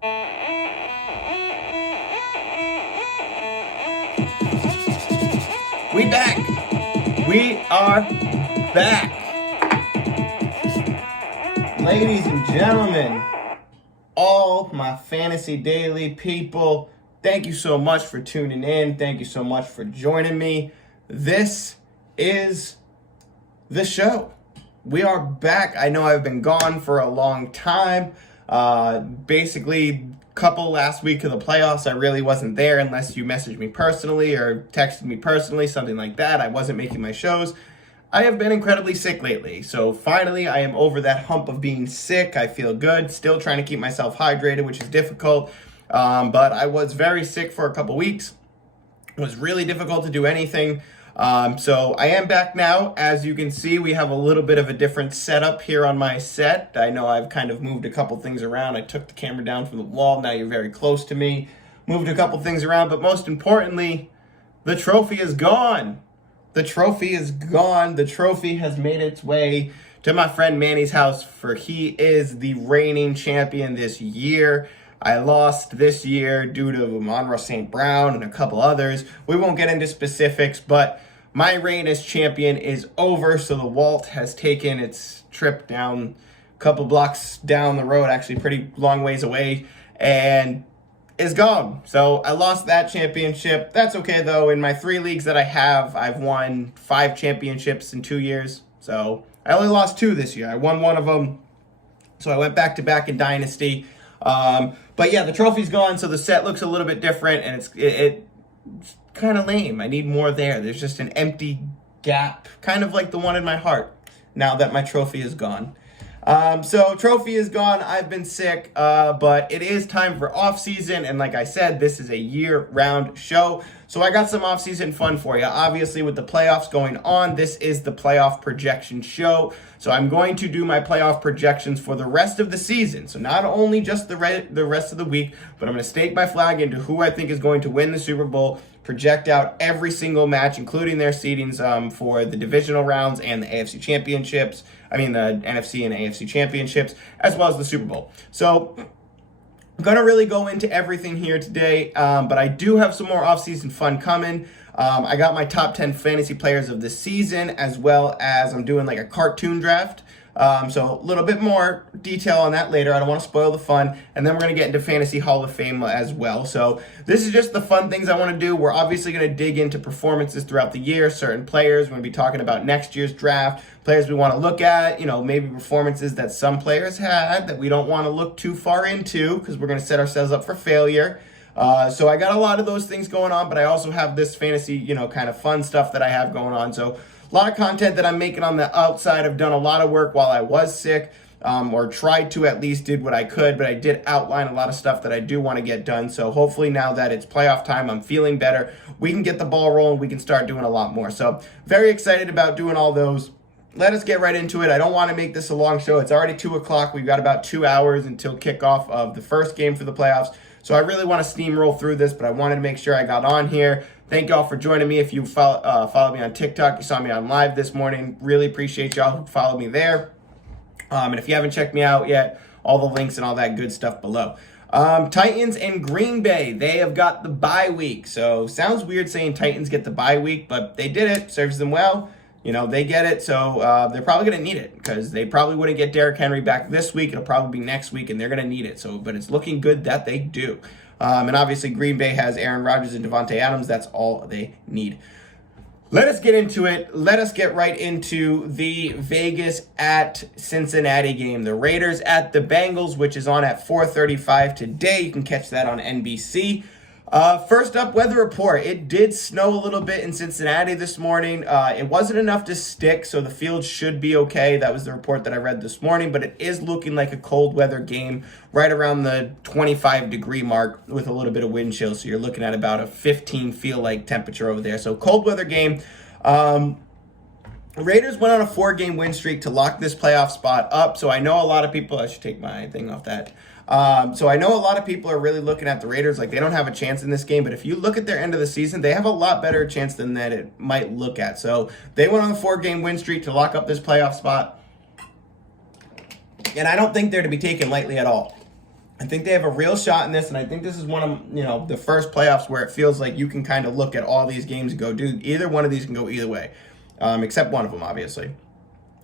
We back. We are back. Ladies and gentlemen, all my Fantasy Daily people, thank you so much for tuning in. Thank you so much for joining me. This is the show. We are back. I know I've been gone for a long time. Basically, couple last week of the playoffs, I really wasn't there unless you messaged me personally or texted me personally, something like that. I wasn't making my shows. I have been incredibly sick lately, so finally I am over that hump of being sick. I feel good, still trying to keep myself hydrated, which is difficult, but I was very sick for a couple weeks. It was really difficult to do anything. So I am back now. As you can see, we have a little bit of a different setup here on my set. I know I've kind of moved a couple things around. I took the camera down from the wall. Now you're very close to me. Moved a couple things around, but most importantly, the trophy is gone. The trophy is gone. The trophy has made its way to my friend Manny's house, for he is the reigning champion this year. I lost this year due to Monroe St. Brown and a couple others. We won't get into specifics, but my reign as champion is over. So the Walt has taken its trip down a couple blocks down the road, actually pretty long ways away, and is gone. So I lost that championship. That's okay though. In my 3 leagues that I have, I've won 5 championships in 2 years. So I only lost 2 this year. I won 1 of them. So I went back to back in Dynasty. But yeah, the trophy's gone, so the set looks a little bit different, and it's kind of lame. I need more there. There's just an empty gap, kind of like the one in my heart, now that my trophy is gone. So trophy is gone. I've been sick, but it is time for off season, and like I said, this is a year-round show. So I got some off-season fun for you. Obviously, with the playoffs going on, this is the playoff projection show. So I'm going to do my playoff projections for the rest of the season. So not only just the rest of the week, but I'm going to stake my flag into who I think is going to win the Super Bowl, project out every single match, including their seedings for the divisional rounds and the AFC championships. I mean, the NFC and AFC championships, as well as the Super Bowl. So I'm going to really go into everything here today, but I do have some more off-season fun coming. I got my top 10 fantasy players of the season, as well as I'm doing like a cartoon draft. So a little bit more detail on that later. I don't want to spoil the fun. And then we're going to get into Fantasy Hall of Fame as well. So this is just the fun things I want to do. We're obviously going to dig into performances throughout the year, certain players. We're going to be talking about next year's draft, players we want to look at, maybe performances that some players had that we don't want to look too far into because we're going to set ourselves up for failure. So I got a lot of those things going on, but I also have this fantasy, kind of fun stuff that I have going on. So a lot of content that I'm making on the outside. I've done a lot of work while I was sick, or tried to at least, did what I could, but I did outline a lot of stuff that I do want to get done. So hopefully now that it's playoff time, I'm feeling better. We can get the ball rolling. We can start doing a lot more. So very excited about doing all those. Let us get right into it. I don't want to make this a long show. It's already 2 o'clock. We've got about 2 hours until kickoff of the first game for the playoffs. So I really want to steamroll through this, but I wanted to make sure I got on here. Thank y'all for joining me. If you follow me on TikTok, you saw me on live this morning. Really appreciate y'all who followed me there. And if you haven't checked me out yet, all the links and all that good stuff below. Titans and Green Bay, they have got the bye week. So sounds weird saying Titans get the bye week, but they did it. Serves them well. They get it, so they're probably going to need it because they probably wouldn't get Derrick Henry back this week. It'll probably be next week, and they're going to need it. But it's looking good that they do. And obviously, Green Bay has Aaron Rodgers and Devontae Adams. That's all they need. Let us get into it. Let us get right into the Vegas at Cincinnati game. The Raiders at the Bengals, which is on at 4:35 today. You can catch that on NBC. First up, weather report. It did snow a little bit in Cincinnati this morning. It wasn't enough to stick, so the field should be okay. That was the report that I read this morning, but it is looking like a cold weather game right around the 25-degree mark with a little bit of wind chill, so you're looking at about a 15 feel-like temperature over there. So cold weather game. Raiders went on a 4-game win streak to lock this playoff spot up, so I know a lot of people, I should take my thing off that. So I know a lot of people are really looking at the Raiders like they don't have a chance in this game, but if you look at their end of the season, they have a lot better chance than that it might look at. So they went on a 4-game win streak to lock up this playoff spot, and I don't think they're to be taken lightly at all. I think they have a real shot in this, and I think this is one of, the first playoffs where it feels like you can kind of look at all these games and go, dude, either one of these can go either way, except one of them, obviously.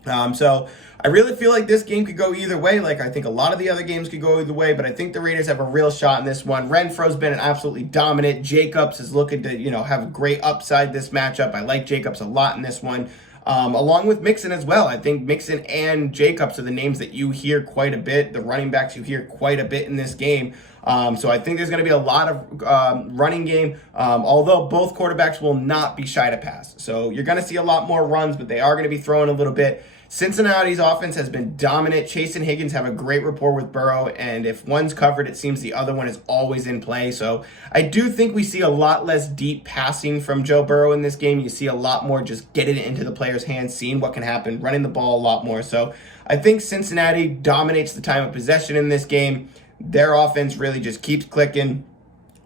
So I really feel like this game could go either way. Like, I think a lot of the other games could go either way, but I think the Raiders have a real shot in this one. Renfro's been absolutely dominant. Jacobs is looking to, have a great upside this matchup. I like Jacobs a lot in this one. Along with Mixon as well. I think Mixon and Jacobs are the names that you hear quite a bit, the running backs you hear quite a bit in this game. So I think there's going to be a lot of running game, although both quarterbacks will not be shy to pass. So you're going to see a lot more runs, but they are going to be throwing a little bit. Cincinnati's offense has been dominant. Chase and Higgins have a great rapport with Burrow, and if one's covered, it seems the other one is always in play. So I do think we see a lot less deep passing from Joe Burrow in this game. You see a lot more just getting it into the player's hands, seeing what can happen, running the ball a lot more. So I think Cincinnati dominates the time of possession in this game. Their offense really just keeps clicking.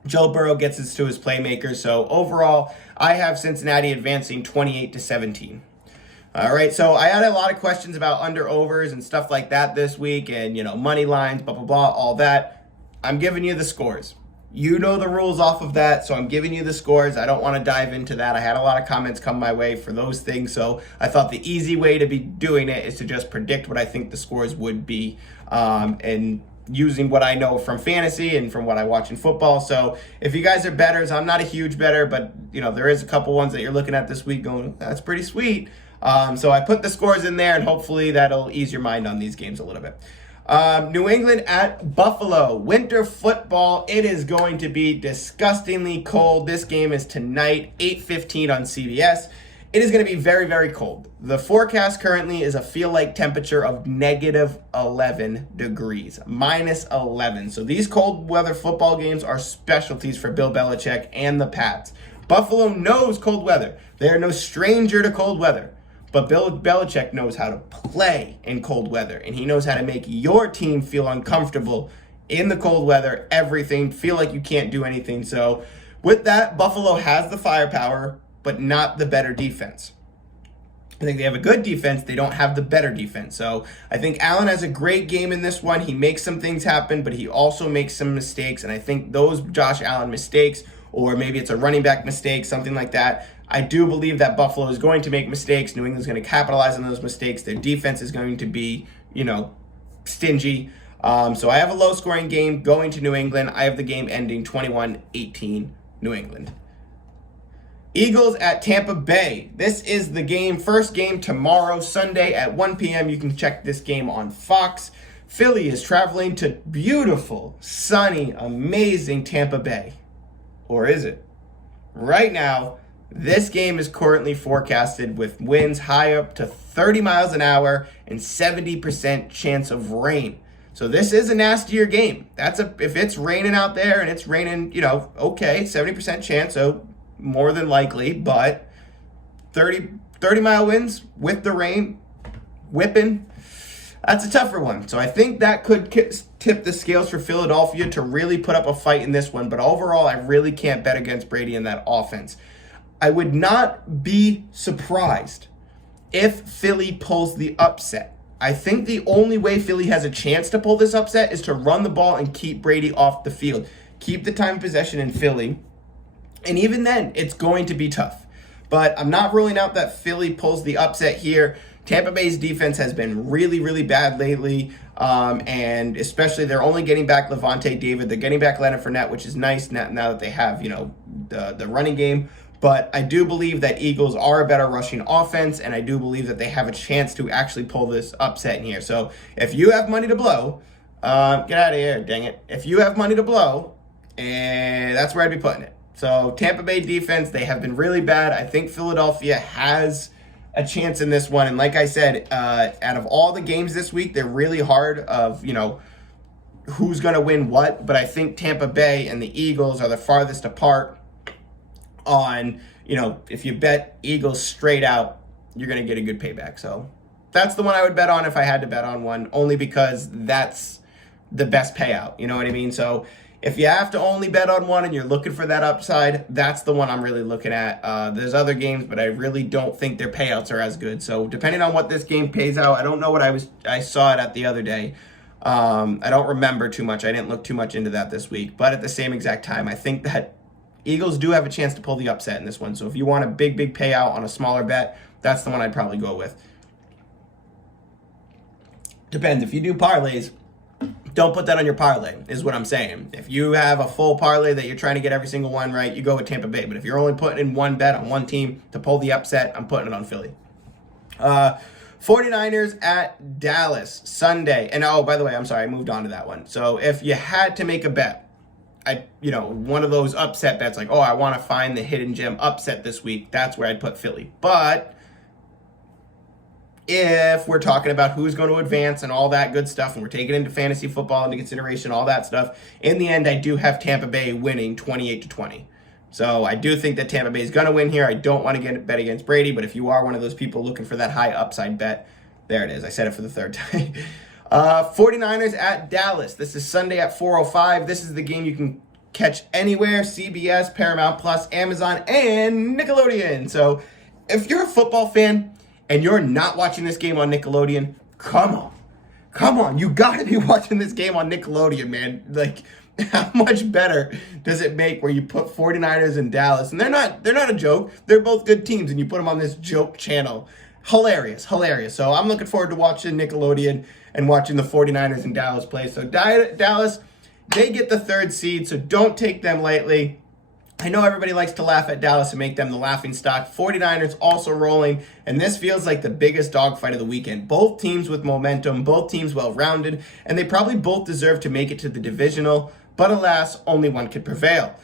Joe Burrow gets us to his playmakers. So overall, I have Cincinnati advancing 28-17. All right, so I had a lot of questions about under-overs and stuff like that this week and, money lines, blah, blah, blah, all that. I'm giving you the scores. You know the rules off of that, so I'm giving you the scores. I don't want to dive into that. I had a lot of comments come my way for those things, so I thought the easy way to be doing it is to just predict what I think the scores would be and using what I know from fantasy and from what I watch in football. So if you guys are bettors, I'm not a huge bettor, but, there is a couple ones that you're looking at this week going, that's pretty sweet. So I put the scores in there, and hopefully that'll ease your mind on these games a little bit. New England at Buffalo. Winter football. It is going to be disgustingly cold. This game is tonight, 8:15 on CBS. It is going to be very, very cold. The forecast currently is a feel-like temperature of negative 11 degrees, minus 11. So these cold weather football games are specialties for Bill Belichick and the Pats. Buffalo knows cold weather. They are no stranger to cold weather. But Bill Belichick knows how to play in cold weather, and he knows how to make your team feel uncomfortable in the cold weather, everything, feel like you can't do anything. So with that, Buffalo has the firepower, but not the better defense. I think they have a good defense. They don't have the better defense. So I think Allen has a great game in this one. He makes some things happen, but he also makes some mistakes, and I think those Josh Allen mistakes, or maybe it's a running back mistake, something like that, I do believe that Buffalo is going to make mistakes. New England's going to capitalize on those mistakes. Their defense is going to be, stingy. So I have a low-scoring game going to New England. I have the game ending 21-18 New England. Eagles at Tampa Bay. This is the game, first game tomorrow, Sunday at 1 p.m. You can check this game on Fox. Philly is traveling to beautiful, sunny, amazing Tampa Bay. Or is it? Right now, this game is currently forecasted with winds high up to 30 miles an hour and 70% chance of rain. So this is a nastier game. If it's raining out there and it's raining, okay, 70% chance, so more than likely, but 30-mile winds with the rain whipping, that's a tougher one. So I think that could tip the scales for Philadelphia to really put up a fight in this one. But overall, I really can't bet against Brady in that offense. I would not be surprised if Philly pulls the upset. I think the only way Philly has a chance to pull this upset is to run the ball and keep Brady off the field. Keep the time of possession in Philly. And even then, it's going to be tough. But I'm not ruling out that Philly pulls the upset here. Tampa Bay's defense has been really, really bad lately. And especially they're only getting back Levante David. They're getting back Leonard Fournette, which is nice now that they have, the running game. But I do believe that Eagles are a better rushing offense, and I do believe that they have a chance to actually pull this upset in here. So if you have money to blow, get out of here, dang it. If you have money to blow, and that's where I'd be putting it. So Tampa Bay defense, they have been really bad. I think Philadelphia has a chance in this one. And like I said, out of all the games this week, they're really hard of, who's going to win what. But I think Tampa Bay and the Eagles are the farthest apart on, if you bet Eagles straight out, you're going to get a good payback. So that's the one I would bet on if I had to bet on one, only because that's the best payout. You know what I mean? So if you have to only bet on one and you're looking for that upside, that's the one I'm really looking at. There's other games, but I really don't think their payouts are as good. So depending on what this game pays out, I don't know what I saw it at the other day. I don't remember too much. I didn't look too much into that this week. But at the same exact time, I think that Eagles do have a chance to pull the upset in this one. So if you want a big payout on a smaller bet, that's the one I'd probably go with. Depends. If you do parlays, don't put that on your parlay, is what I'm saying. If you have a full parlay that you're trying to get every single one right, you go with Tampa Bay. But if you're only putting in one bet on one team to pull the upset, I'm putting it on Philly. 49ers at Dallas Sunday. And oh, by the way, I'm sorry, I moved on to that one. So if you had to make a bet, one of those upset bets, like, oh, I want to find the hidden gem upset this week, that's where I'd put Philly. But if we're talking about who's going to advance and all that good stuff, and we're taking into fantasy football into consideration, all that stuff, in the end, I do have Tampa Bay winning 28-20. So I do think that Tampa Bay is going to win here. I don't want to bet against Brady, but if you are one of those people looking for that high upside bet, there it is. I said it for the third time. 49ers at Dallas. This is Sunday at 4:05. This is the game you can catch anywhere: CBS, Paramount Plus, Amazon, and Nickelodeon. So if you're a football fan and you're not watching this game on Nickelodeon, come on. You got to be watching this game on Nickelodeon, man. Like, how much better does it make where you put 49ers in Dallas? And they're not a joke. They're both good teams, and you put them on this joke channel. Hilarious. So I'm looking forward to watching Nickelodeon and watching the 49ers in Dallas play. So Dallas, they get the third seed, so don't take them lightly. I know everybody likes to laugh at Dallas and make them the laughing stock. 49ers also rolling, and this feels like the biggest dogfight of the weekend. Both teams with momentum, both teams well-rounded, and they probably both deserve to make it to the divisional, but alas, only one could prevail.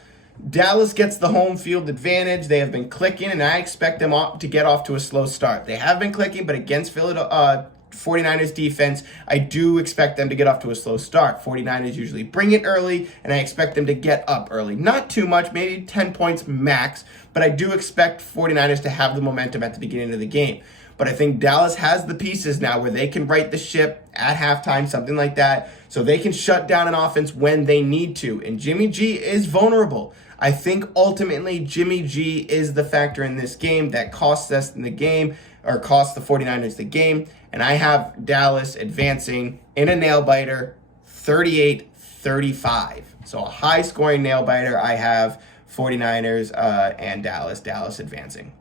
Dallas gets the home field advantage. They have been clicking, and I expect them to get off to a slow start. They have been clicking, but against Philadelphia 49ers defense, I do expect them to get off to a slow start. 49ers usually bring it early, and I expect them to get up early. Not too much, maybe 10 points max, but I do expect 49ers to have the momentum at the beginning of the game. But I think Dallas has the pieces now where they can right the ship at halftime, something like that, so they can shut down an offense when they need to. And Jimmy G is vulnerable. I think ultimately Jimmy G is the factor in this game that costs us in the game, or costs the 49ers the game. And I have Dallas advancing in a nail-biter, 38-35. So a high-scoring nail-biter. I have 49ers and Dallas advancing.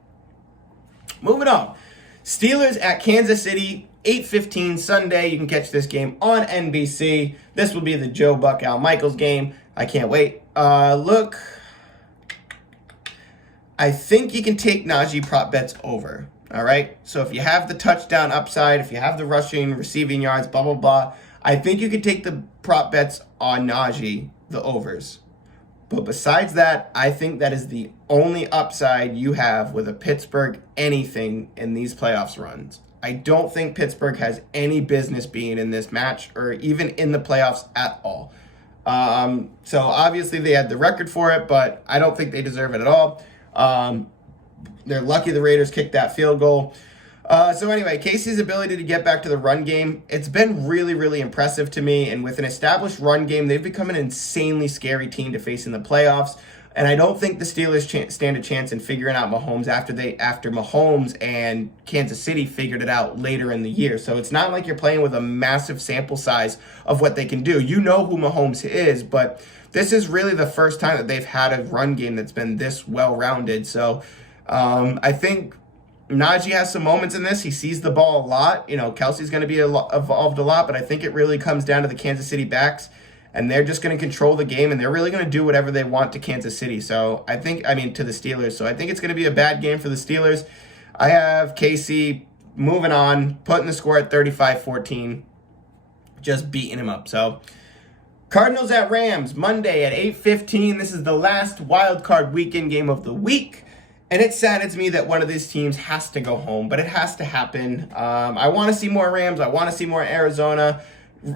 Moving on. Steelers at Kansas City, 8:15 Sunday. You can catch this game on NBC. This will be the Joe Buck Al Michaels game. I can't wait. Look, I think you can take Najee prop bets over. All right. So if you have the touchdown upside, if you have the rushing, receiving yards, blah, blah, blah, I think you could take the prop bets on Najee, the overs. But besides that, I think that is the only upside you have with a Pittsburgh anything in these playoffs runs. I don't think Pittsburgh has any business being in this match or even in the playoffs at all. So obviously they had the record for it, but I don't think they deserve it at all. They're lucky the Raiders kicked that field goal. So anyway, Casey's ability to get back to the run game, it's been really, really impressive to me. And with an established run game, they've become an insanely scary team to face in the playoffs. And I don't think the Steelers stand a chance in figuring out Mahomes after Mahomes and Kansas City figured it out later in the year. So it's not like you're playing with a massive sample size of what they can do. You know who Mahomes is, but this is really the first time that they've had a run game that's been this well-rounded. So I think Najee has some moments in this. He sees the ball a lot. You know, Kelsey's going to be evolved a lot, but I think it really comes down to the Kansas City backs, and they're just going to control the game, and they're really going to do whatever they want to Kansas City. So to the Steelers. So I think it's going to be a bad game for the Steelers. I have KC moving on, putting the score at 35-14, just beating him up. So Cardinals at Rams, Monday at 8:15. This is the last wild card weekend game of the week. And it saddens me that one of these teams has to go home, but it has to happen. I want to see more Rams. I want to see more Arizona.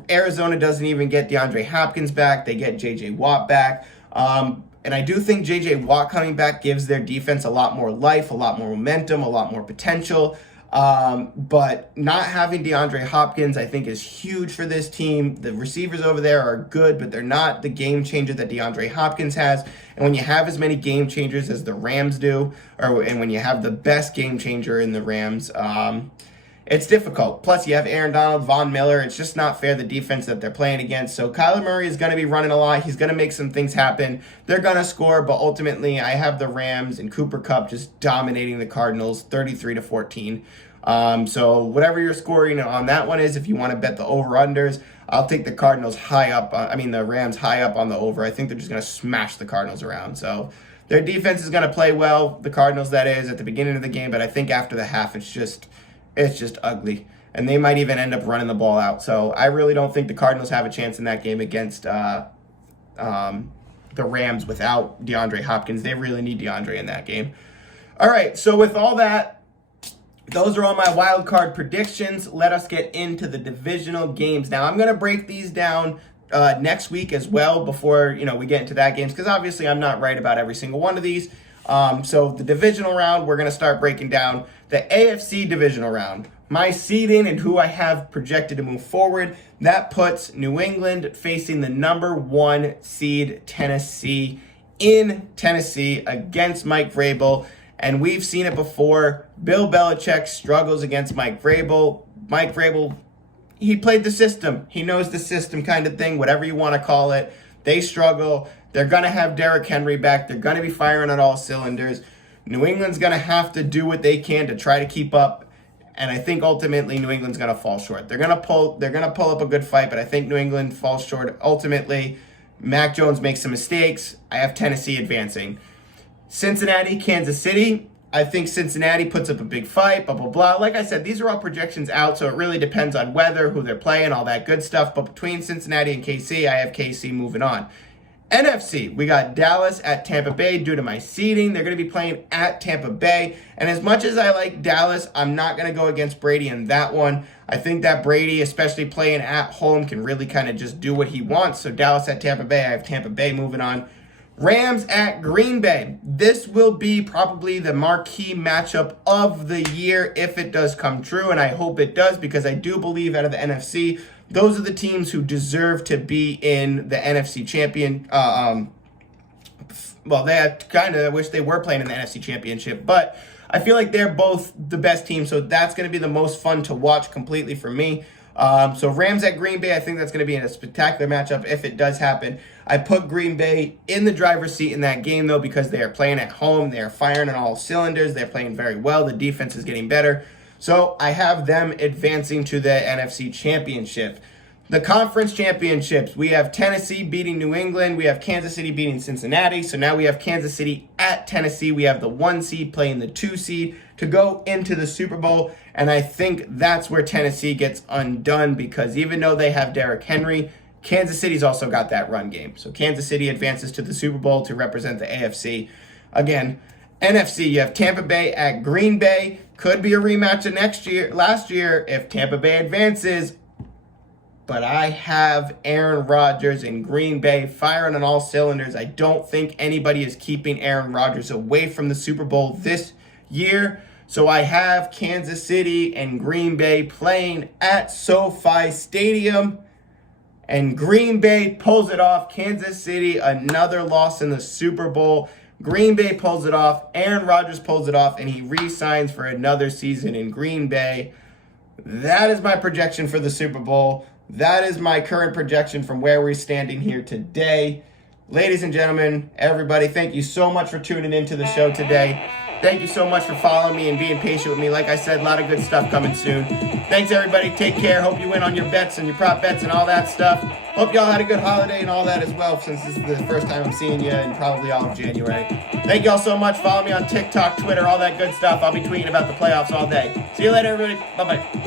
Arizona doesn't even get DeAndre Hopkins back. They get J.J. Watt back. And I do think J.J. Watt coming back gives their defense a lot more life, a lot more momentum, a lot more potential. But not having DeAndre Hopkins, I think, is huge for this team. The receivers over there are good, but they're not the game changer that DeAndre Hopkins has. And when you have as many game changers as the Rams do, and when you have the best game changer in the Rams, it's difficult. Plus, you have Aaron Donald, Von Miller. It's just not fair, the defense that they're playing against. So Kyler Murray is going to be running a lot. He's going to make some things happen. They're going to score, but ultimately, I have the Rams and Cooper Kupp just dominating the Cardinals 33-14. So whatever your scoring on that one is, if you want to bet the over-unders, I'll take the Cardinals high up. The Rams high up on the over. I think they're just going to smash the Cardinals around. So their defense is going to play well, the Cardinals that is, at the beginning of the game. But I think after the half, it's just ugly. And they might even end up running the ball out. So I really don't think the Cardinals have a chance in that game against the Rams without DeAndre Hopkins. They really need DeAndre in that game. All right, so with all that, those are all my wild card predictions. Let us get into the divisional games. Now, I'm going to break these down next week as well before we get into that games, because obviously I'm not right about every single one of these. So the divisional round, we're going to start breaking down the AFC divisional round. My seeding and who I have projected to move forward, that puts New England facing the number 1 seed Tennessee in Tennessee against Mike Vrabel. And we've seen it before. Bill Belichick struggles against Mike Vrabel. Mike Vrabel, he played the system. He knows the system kind of thing, whatever you want to call it. They struggle. They're going to have Derrick Henry back. They're going to be firing on all cylinders. New England's going to have to do what they can to try to keep up. And I think ultimately New England's going to fall short. They're going to pull up a good fight, but I think New England falls short. Ultimately, Mac Jones makes some mistakes. I have Tennessee advancing. Cincinnati, Kansas City. I think Cincinnati puts up a big fight, blah, blah, blah. Like I said, these are all projections out, so it really depends on weather, who they're playing, all that good stuff. But between Cincinnati and KC, I have KC moving on. NFC, we got Dallas at Tampa Bay due to my seeding. They're going to be playing at Tampa Bay. And as much as I like Dallas, I'm not going to go against Brady in that one. I think that Brady, especially playing at home, can really kind of just do what he wants. So Dallas at Tampa Bay, I have Tampa Bay moving on. Rams at Green Bay. This will be probably the marquee matchup of the year if it does come true, and I hope it does, because I do believe out of the NFC, those are the teams who deserve to be in the NFC champion. They kind of wish they were playing in the NFC championship, but I feel like they're both the best team, so that's going to be the most fun to watch completely for me. So Rams at Green Bay, I think that's going to be a spectacular matchup if it does happen. I put Green Bay in the driver's seat in that game, though, because they are playing at home. They are firing on all cylinders. They're playing very well. The defense is getting better. So I have them advancing to the NFC Championship. The conference championships, we have Tennessee beating New England. We have Kansas City beating Cincinnati. So now we have Kansas City at Tennessee. We have the 1 seed playing the 2 seed to go into the Super Bowl. And I think that's where Tennessee gets undone, because even though they have Derrick Henry, Kansas City's also got that run game. So Kansas City advances to the Super Bowl to represent the AFC. Again, NFC, you have Tampa Bay at Green Bay. Could be a rematch of last year if Tampa Bay advances. But I have Aaron Rodgers in Green Bay firing on all cylinders. I don't think anybody is keeping Aaron Rodgers away from the Super Bowl this year. So I have Kansas City and Green Bay playing at SoFi Stadium. And Green Bay pulls it off. Kansas City, another loss in the Super Bowl. Green Bay pulls it off. Aaron Rodgers pulls it off, and he re-signs for another season in Green Bay. That is my projection for the Super Bowl. That is my current projection from where we're standing here today. Ladies and gentlemen, everybody, thank you so much for tuning into the show today. Thank you so much for following me and being patient with me. Like I said, a lot of good stuff coming soon. Thanks, everybody. Take care. Hope you win on your bets and your prop bets and all that stuff. Hope y'all had a good holiday and all that as well, since this is the first time I'm seeing you in probably all of January. Thank y'all so much. Follow me on TikTok, Twitter, all that good stuff. I'll be tweeting about the playoffs all day. See you later, everybody. Bye-bye.